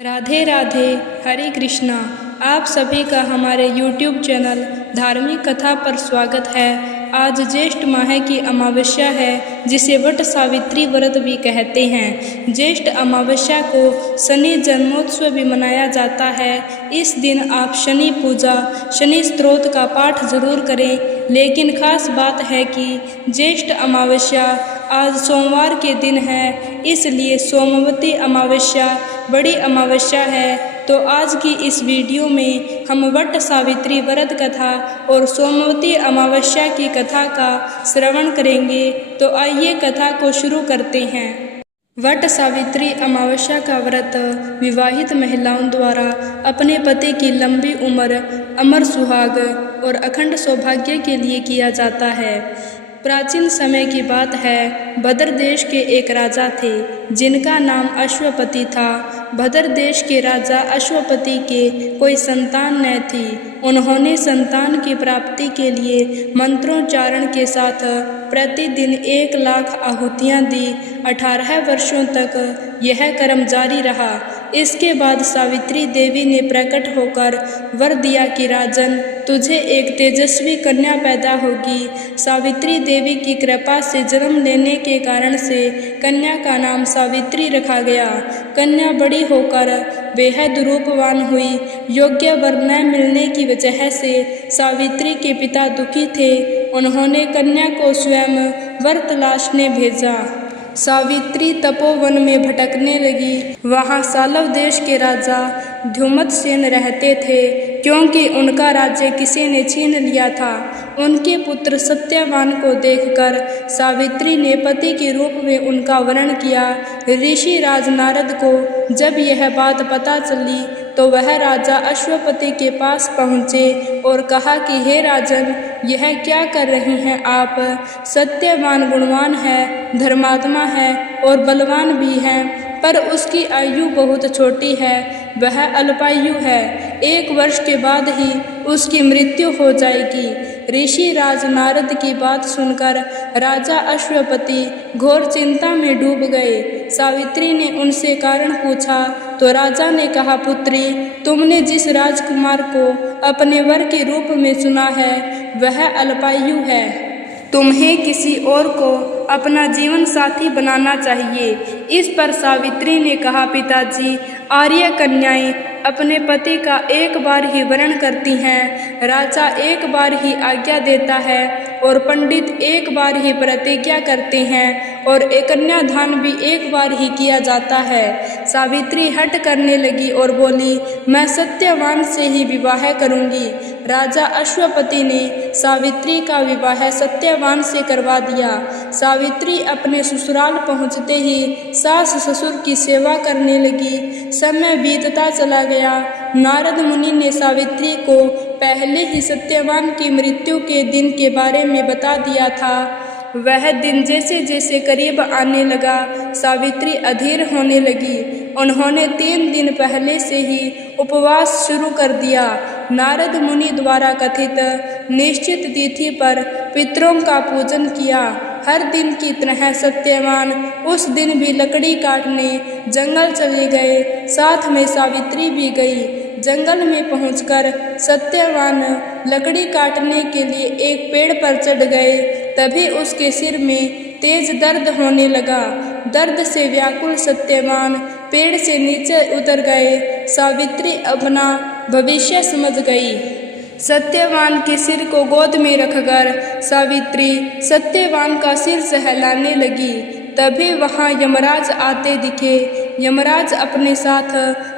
राधे राधे, हरे कृष्णा। आप सभी का हमारे YouTube चैनल धार्मिक कथा पर स्वागत है। आज ज्येष्ठ माह की अमावस्या है, जिसे वट सावित्री व्रत भी कहते हैं। ज्येष्ठ अमावस्या को शनि जन्मोत्सव भी मनाया जाता है। इस दिन आप शनि पूजा, शनि स्तोत्र का पाठ जरूर करें। लेकिन खास बात है कि ज्येष्ठ अमावस्या आज सोमवार के दिन है, इसलिए सोमवती अमावस्या बड़ी अमावस्या है। तो आज की इस वीडियो में हम वट सावित्री व्रत कथा और सोमवती अमावस्या की कथा का श्रवण करेंगे। तो आइए कथा को शुरू करते हैं। वट सावित्री अमावस्या का व्रत विवाहित महिलाओं द्वारा अपने पति की लंबी उम्र, अमर सुहाग और अखंड सौभाग्य के लिए किया जाता है। प्राचीन समय की बात है, भद्र देश के एक राजा थे जिनका नाम अश्वपति था। भद्र देश के राजा अश्वपति के कोई संतान न थी। उन्होंने संतान की प्राप्ति के लिए मंत्रोच्चारण के साथ प्रतिदिन 1,00,000 आहुतियाँ दी। 18 वर्षों तक यह कर्म जारी रहा। इसके बाद सावित्री देवी ने प्रकट होकर वर दिया कि राजन, तुझे एक तेजस्वी कन्या पैदा होगी। सावित्री देवी की कृपा से जन्म लेने के कारण से कन्या का नाम सावित्री रखा गया। कन्या बड़ी होकर बेहद रूपवान हुई। योग्य वर न मिलने की वजह से सावित्री के पिता दुखी थे। उन्होंने कन्या को स्वयं वर तलाशने भेजा। सावित्री तपोवन में भटकने लगी। वहाँ सालव देश के राजा ध्युमतसेन रहते थे, क्योंकि उनका राज्य किसी ने छीन लिया था। उनके पुत्र सत्यवान को देखकर सावित्री ने पति के रूप में उनका वर्ण किया। ऋषि राज नारद को जब यह बात पता चली तो वह राजा अश्वपति के पास पहुँचे और कहा कि हे राजन, यह क्या कर रही हैं आप? सत्यवान गुणवान है, धर्मात्मा है और बलवान भी है, पर उसकी आयु बहुत छोटी है, वह अल्पायु है। 1 वर्ष के बाद ही उसकी मृत्यु हो जाएगी। ऋषि राज नारद की बात सुनकर राजा अश्वपति घोर चिंता में डूब गए। सावित्री ने उनसे कारण पूछा तो राजा ने कहा, पुत्री, तुमने जिस राजकुमार को अपने वर के रूप में चुना है वह अल्पायु है। तुम्हें किसी और को अपना जीवन साथी बनाना चाहिए। इस पर सावित्री ने कहा, पिताजी, आर्य कन्याएं अपने पति का एक बार ही वरण करती हैं, राजा एक बार ही आज्ञा देता है और पंडित एक बार ही प्रतिज्ञा करते हैं और एक कन्यादान भी एक बार ही किया जाता है। सावित्री हट करने लगी और बोली, मैं सत्यवान से ही विवाह करूंगी। राजा अश्वपति ने सावित्री का विवाह सत्यवान से करवा दिया। सावित्री अपने ससुराल पहुंचते ही सास ससुर की सेवा करने लगी। समय बीतता चला गया। नारद मुनि ने सावित्री को पहले ही सत्यवान की मृत्यु के दिन के बारे में बता दिया था। वह दिन जैसे जैसे करीब आने लगा, सावित्री अधीर होने लगी। उन्होंने 3 दिन पहले से ही उपवास शुरू कर दिया। नारद मुनि द्वारा कथित निश्चित तिथि पर पितरों का पूजन किया। हर दिन की तरह सत्यवान उस दिन भी लकड़ी काटने जंगल चले गए। साथ में सावित्री भी गई। जंगल में पहुंचकर सत्यवान लकड़ी काटने के लिए एक पेड़ पर चढ़ गए। तभी उसके सिर में तेज दर्द होने लगा। दर्द से व्याकुल सत्यवान पेड़ से नीचे उतर गए। सावित्री अपना भविष्य समझ गई। सत्यवान के सिर को गोद में रखकर सावित्री सत्यवान का सिर सहलाने लगी। तभी वहाँ यमराज आते दिखे। यमराज अपने साथ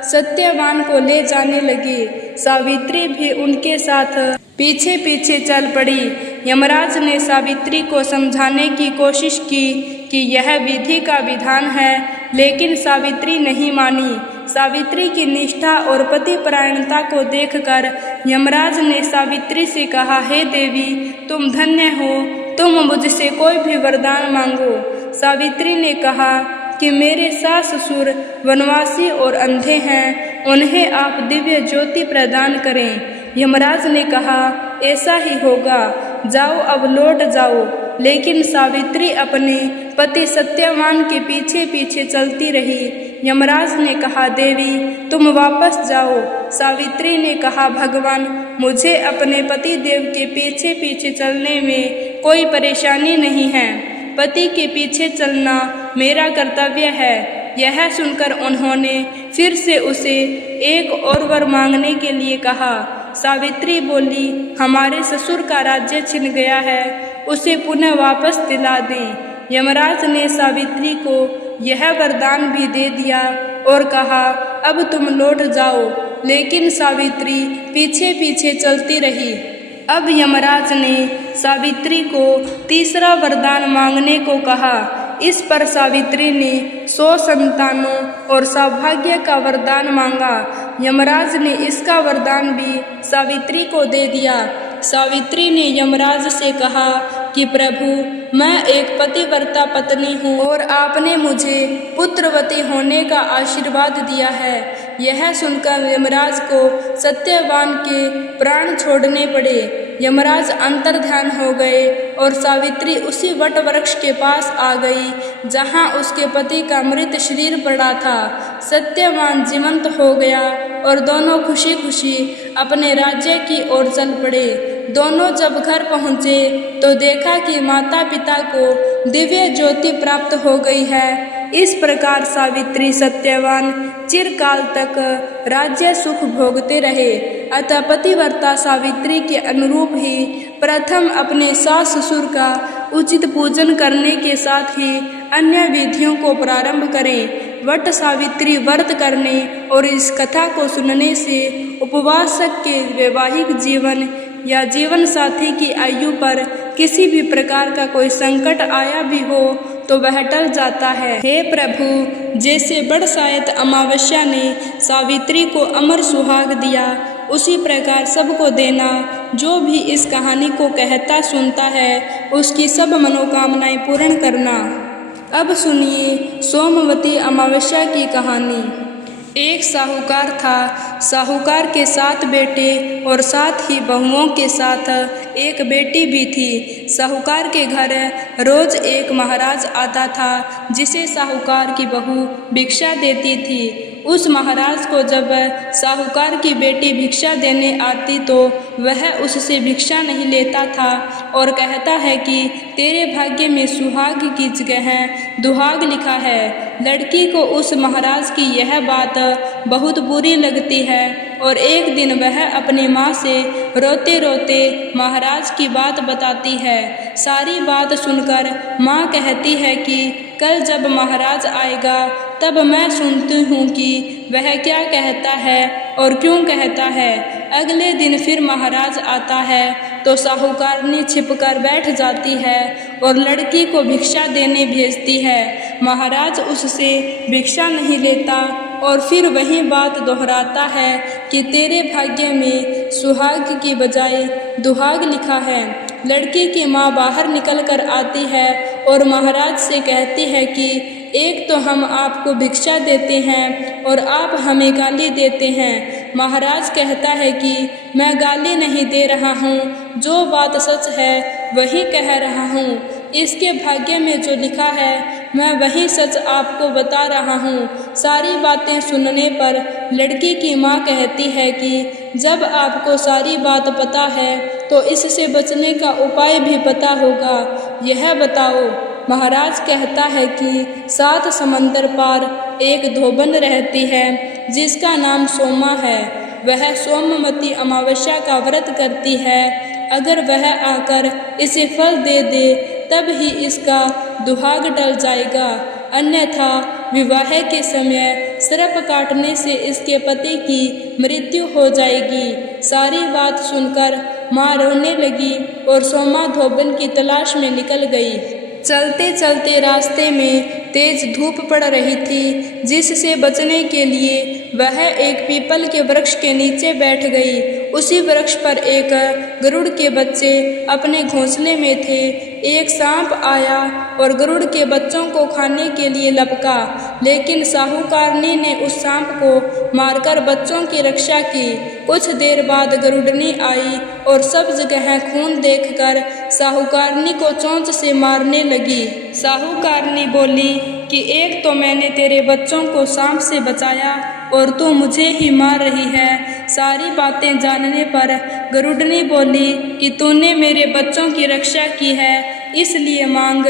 सत्यवान को ले जाने लगे। सावित्री भी उनके साथ पीछे पीछे चल पड़ी। यमराज ने सावित्री को समझाने की कोशिश की कि यह विधि का विधान है, लेकिन सावित्री नहीं मानी। सावित्री की निष्ठा और पतिपरायणता को देखकर यमराज ने सावित्री से कहा, हे देवी, तुम धन्य हो, तुम मुझसे कोई भी वरदान मांगो। सावित्री ने कहा कि मेरे सास ससुर वनवासी और अंधे हैं, उन्हें आप दिव्य ज्योति प्रदान करें। यमराज ने कहा, ऐसा ही होगा, जाओ अब लौट जाओ। लेकिन सावित्री अपने पति सत्यवान के पीछे पीछे चलती रही। यमराज ने कहा, देवी तुम वापस जाओ। सावित्री ने कहा, भगवान मुझे अपने पति देव के पीछे पीछे चलने में कोई परेशानी नहीं है। पति के पीछे चलना मेरा कर्तव्य है। यह सुनकर उन्होंने फिर से उसे एक और वर मांगने के लिए कहा। सावित्री बोली, हमारे ससुर का राज्य छिन गया है, उसे पुनः वापस दिला दें। यमराज ने सावित्री को यह वरदान भी दे दिया और कहा, अब तुम लौट जाओ। लेकिन सावित्री पीछे पीछे चलती रही। अब यमराज ने सावित्री को तीसरा वरदान मांगने को कहा। इस पर सावित्री ने 100 संतानों और सौभाग्य का वरदान मांगा। यमराज ने इसका वरदान भी सावित्री को दे दिया। सावित्री ने यमराज से कहा कि प्रभु, मैं एक पतिव्रता पत्नी हूँ और आपने मुझे पुत्रवती होने का आशीर्वाद दिया है। यह सुनकर यमराज को सत्यवान के प्राण छोड़ने पड़े। यमराज अंतर्ध्यान हो गए और सावित्री उसी वट वृक्ष के पास आ गई जहाँ उसके पति का मृत शरीर पड़ा था। सत्यवान जीवंत हो गया और दोनों खुशी खुशी अपने राज्य की ओर चल पड़े। दोनों जब घर पहुँचे तो देखा कि माता पिता को दिव्य ज्योति प्राप्त हो गई है। इस प्रकार सावित्री सत्यवान चिरकाल तक राज्य सुख भोगते रहे। अतः पतिव्रता सावित्री के अनुरूप ही प्रथम अपने सास ससुर का उचित पूजन करने के साथ ही अन्य विधियों को प्रारंभ करें। वट सावित्री व्रत करने और इस कथा को सुनने से उपवासक के वैवाहिक जीवन या जीवन साथी की आयु पर किसी भी प्रकार का कोई संकट आया भी हो तो वह टल जाता है। हे प्रभु, जैसे बरसाइत अमावस्या ने सावित्री को अमर सुहाग दिया, उसी प्रकार सबको देना। जो भी इस कहानी को कहता सुनता है, उसकी सब मनोकामनाएं पूर्ण करना। अब सुनिए सोमवती अमावस्या की कहानी। एक साहूकार था। साहूकार के 7 बेटे और 7 ही बहुओं के साथ एक बेटी भी थी। साहूकार के घर रोज एक महाराज आता था जिसे साहूकार की बहू भिक्षा देती थी। उस महाराज को जब साहूकार की बेटी भिक्षा देने आती तो वह उससे भिक्षा नहीं लेता था और कहता है कि तेरे भाग्य में सुहाग की जगह दुहाग लिखा है। लड़की को उस महाराज की यह बात बहुत बुरी लगती है और एक दिन वह अपनी माँ से रोते रोते महाराज की बात बताती है। सारी बात सुनकर माँ कहती है कि कल जब महाराज आएगा तब मैं सुनती हूँ कि वह क्या कहता है और क्यों कहता है। अगले दिन फिर महाराज आता है तो साहूकारनी छिपकर बैठ जाती है और लड़की को भिक्षा देने भेजती है। महाराज उससे भिक्षा नहीं लेता और फिर वही बात दोहराता है कि तेरे भाग्य में सुहाग की बजाय दुहाग लिखा है। लड़की की माँ बाहर निकल कर आती है और महाराज से कहती है कि एक तो हम आपको भिक्षा देते हैं और आप हमें गाली देते हैं। महाराज कहता है कि मैं गाली नहीं दे रहा हूँ, जो बात सच है वही कह रहा हूँ। इसके भाग्य में जो लिखा है मैं वही सच आपको बता रहा हूँ। सारी बातें सुनने पर लड़की की माँ कहती है कि जब आपको सारी बात पता है तो इससे बचने का उपाय भी पता होगा, यह बताओ। महाराज कहता है कि 7 समंदर पार एक धोबन रहती है जिसका नाम सोमा है। वह सोमवती अमावस्या का व्रत करती है। अगर वह आकर इसे फल दे दे तब ही इसका दुहाग टल जाएगा, अन्यथा विवाह के समय सर्प काटने से इसके पति की मृत्यु हो जाएगी। सारी बात सुनकर माँ रोने लगी और सोमा धोबन की तलाश में निकल गई। चलते चलते रास्ते में तेज धूप पड़ रही थी, जिससे बचने के लिए वह एक पीपल के वृक्ष के नीचे बैठ गई। उसी वृक्ष पर एक गरुड़ के बच्चे अपने घोंसले में थे। एक सांप आया और गरुड़ के बच्चों को खाने के लिए लपका, लेकिन साहूकारनी ने उस सांप को मारकर बच्चों की रक्षा की। कुछ देर बाद गरुड़नी आई और सब जगह खून देखकर साहूकारनी को चोंच से मारने लगी। साहूकारनी बोली, कि एक तो मैंने तेरे बच्चों को सांप से बचाया और तू मुझे ही मार रही है। सारी बातें जानने पर गरुड़नी बोली कि तूने मेरे बच्चों की रक्षा की है, इसलिए मांग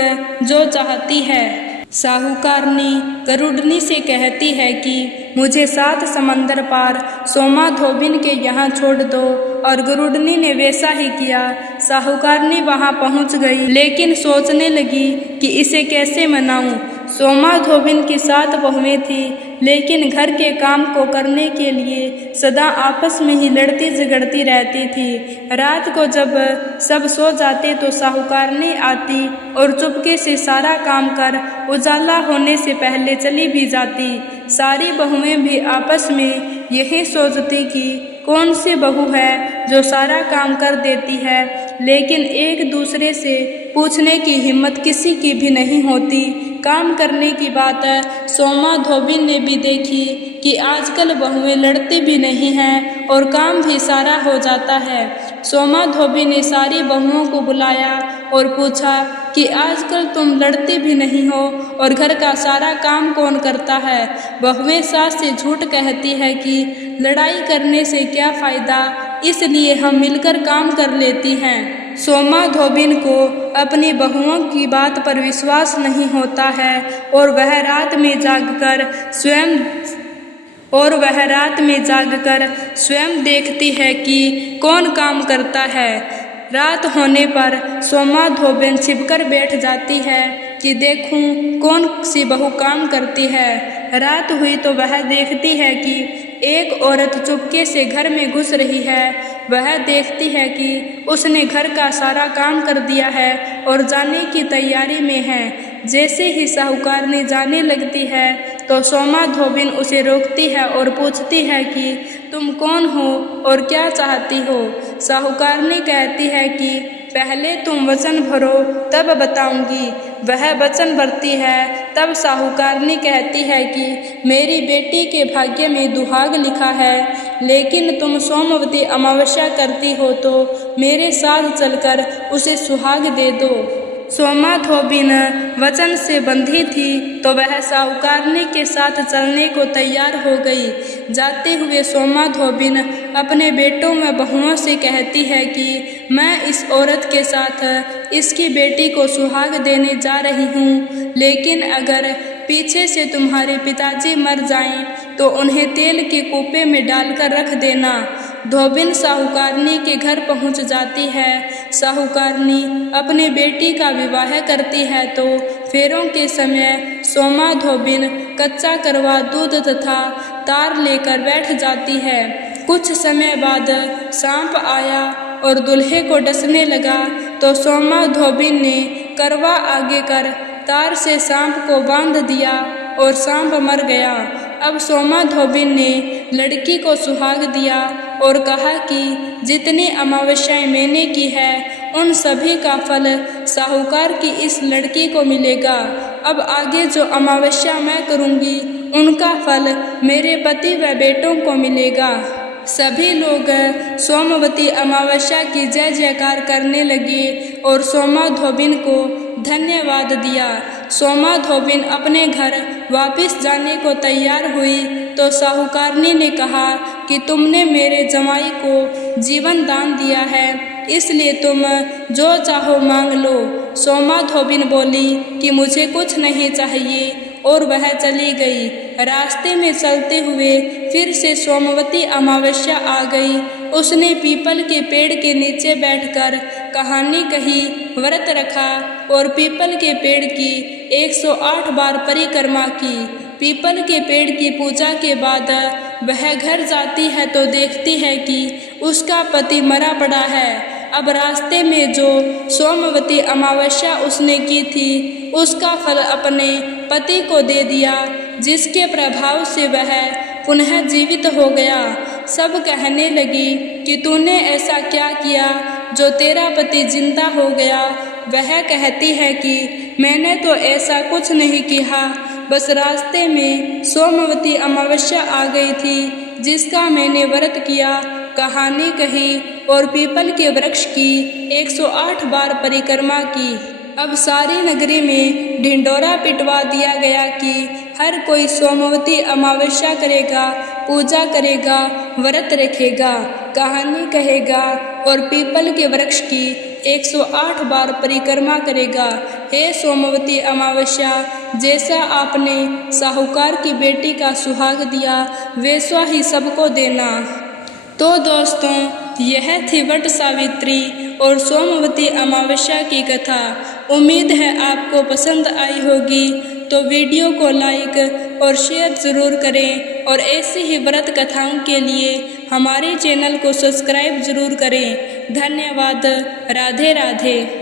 जो चाहती है। साहूकारनी गरुड़नी से कहती है कि मुझे 7 समंदर पार सोमा धोबिन के यहाँ छोड़ दो, और गरुड़नी ने वैसा ही किया। साहूकारनी वहाँ पहुँच गई, लेकिन सोचने लगी कि इसे कैसे मनाऊं। सोमा धोबिन की 7 बहुएं थीं, लेकिन घर के काम को करने के लिए सदा आपस में ही लड़ती झगड़ती रहती थी। रात को जब सब सो जाते तो साहूकारनी आती और चुपके से सारा काम कर उजाला होने से पहले चली भी जाती। सारी बहुएं भी आपस में यही सोचती कि कौन सी बहू है जो सारा काम कर देती है, लेकिन एक दूसरे से पूछने की हिम्मत किसी की भी नहीं होती। काम करने की बात सोमा धोबिन ने भी देखी कि आजकल बहुएं लड़ती भी नहीं हैं और काम भी सारा हो जाता है। सोमा धोबिन ने सारी बहुओं को बुलाया और पूछा कि आजकल तुम लड़ती भी नहीं हो और घर का सारा काम कौन करता है। बहुएं सास से झूठ कहती है कि लड़ाई करने से क्या फ़ायदा, इसलिए हम मिलकर काम कर लेती हैं। सोमा धोबिन को अपनी बहुओं की बात पर विश्वास नहीं होता है और वह रात में जागकर स्वयं देखती है कि कौन काम करता है। रात होने पर सोमा धोबिन छिपकर बैठ जाती है कि देखूं कौन सी बहू काम करती है। रात हुई तो वह देखती है कि एक औरत चुपके से घर में घुस रही है। वह देखती है कि उसने घर का सारा काम कर दिया है और जाने की तैयारी में है। जैसे ही साहूकारनी जाने लगती है तो सोमा धोबिन उसे रोकती है और पूछती है कि तुम कौन हो और क्या चाहती हो। साहूकारनी कहती है कि पहले तुम वचन भरो तब बताऊंगी। वह वचन भरती है। तब साहूकारनी कहती है कि मेरी बेटी के भाग्य में दुहाग लिखा है, लेकिन तुम सोमवती अमावस्या करती हो तो मेरे साथ चलकर उसे सुहाग दे दो। सोमा धोबिन वचन से बंधी थी तो वह साहूकारनी के साथ चलने को तैयार हो गई। जाते हुए सोमा धोबिन अपने बेटों व बहुओं से कहती है कि मैं इस औरत के साथ इसकी बेटी को सुहाग देने जा रही हूँ, लेकिन अगर पीछे से तुम्हारे पिताजी मर जाएं तो उन्हें तेल के कूपे में डालकर रख देना। धोबिन साहूकारनी के घर पहुंच जाती है। साहूकारनी अपने बेटी का विवाह करती है तो फेरों के समय सोमा धोबिन कच्चा करवा दूध तथा तार लेकर बैठ जाती है। कुछ समय बाद सांप आया और दूल्हे को डसने लगा तो सोमा धोबिन ने करवा आगे कर तार से सांप को बांध दिया और सांप मर गया। अब सोमा धोबिन ने लड़की को सुहाग दिया और कहा कि जितनी अमावस्याएं मैंने की है उन सभी का फल साहूकार की इस लड़की को मिलेगा। अब आगे जो अमावस्या मैं करूंगी उनका फल मेरे पति व बेटों को मिलेगा। सभी लोग सोमवती अमावस्या की जय जयकार करने लगे और सोमा धोबिन को धन्यवाद दिया। सोमा धोबिन अपने घर वापस जाने को तैयार हुई तो साहूकारनी ने कहा कि तुमने मेरे जमाई को जीवन दान दिया है, इसलिए तुम जो चाहो मांग लो। सोमा धोबिन बोली कि मुझे कुछ नहीं चाहिए और वह चली गई। रास्ते में चलते हुए फिर से सोमवती अमावस्या आ गई। उसने पीपल के पेड़ के नीचे बैठकर कहानी कही, व्रत रखा और पीपल के पेड़ की 108 बार परिक्रमा की। पीपल के पेड़ की पूजा के बाद वह घर जाती है तो देखती है कि उसका पति मरा पड़ा है। अब रास्ते में जो सोमवती अमावस्या उसने की थी उसका फल अपने पति को दे दिया, जिसके प्रभाव से वह पुनः जीवित हो गया। सब कहने लगी कि तूने ऐसा क्या किया जो तेरा पति जिंदा हो गया। वह कहती है कि मैंने तो ऐसा कुछ नहीं किया, बस रास्ते में सोमवती अमावस्या आ गई थी जिसका मैंने व्रत किया, कहानी कही और पीपल के वृक्ष की 108 बार परिक्रमा की। अब सारी नगरी में ढिंढोरा पिटवा दिया गया कि हर कोई सोमवती अमावस्या करेगा, पूजा करेगा, व्रत रखेगा, कहानी कहेगा और पीपल के वृक्ष की 108 बार परिक्रमा करेगा। हे सोमवती अमावस्या, जैसा आपने साहूकार की बेटी का सुहाग दिया वैसा ही सबको देना। तो दोस्तों, यह थी वट सावित्री और सोमवती अमावस्या की कथा। उम्मीद है आपको पसंद आई होगी, तो वीडियो को लाइक और शेयर ज़रूर करें और ऐसी ही व्रत कथाओं के लिए हमारे चैनल को सब्सक्राइब ज़रूर करें। धन्यवाद। राधे राधे।